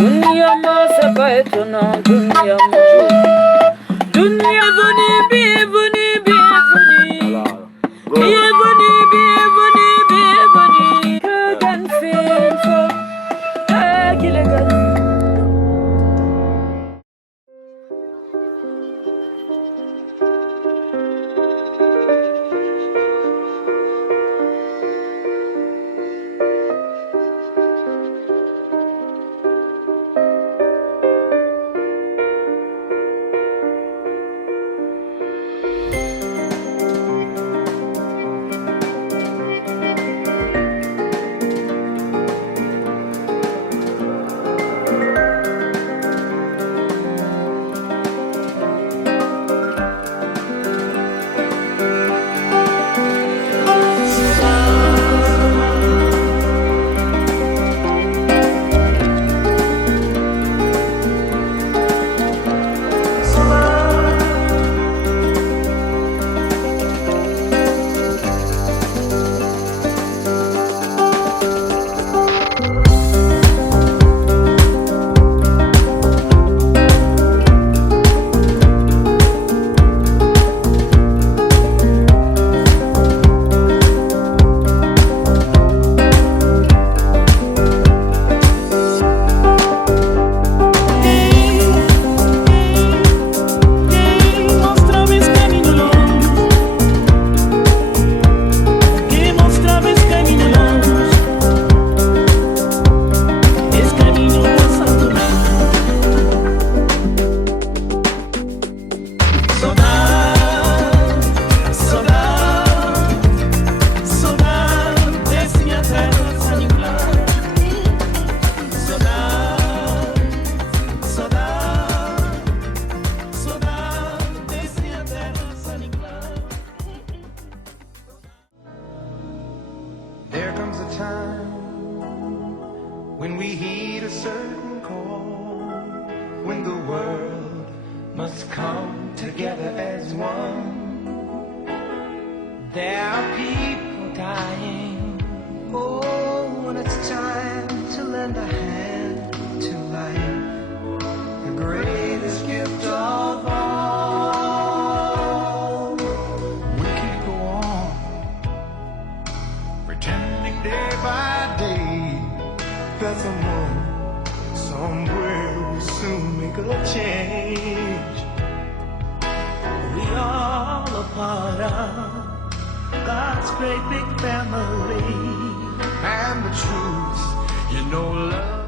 Dunia masaka etona dunia mo. Dunia vuni bi vuni bi vuni. Bi vuni bi vuni bi vuni. Gan feel for agilegan. There comes a time when we heed a certain call, when the world must come together as one. There are people dying. Oh, when it's time to lend a hand to life, the greatest gift of all. We can't go on pretending day by day that somewhere will soon make a change. We all a part of God's great big family, and the truth, you know, love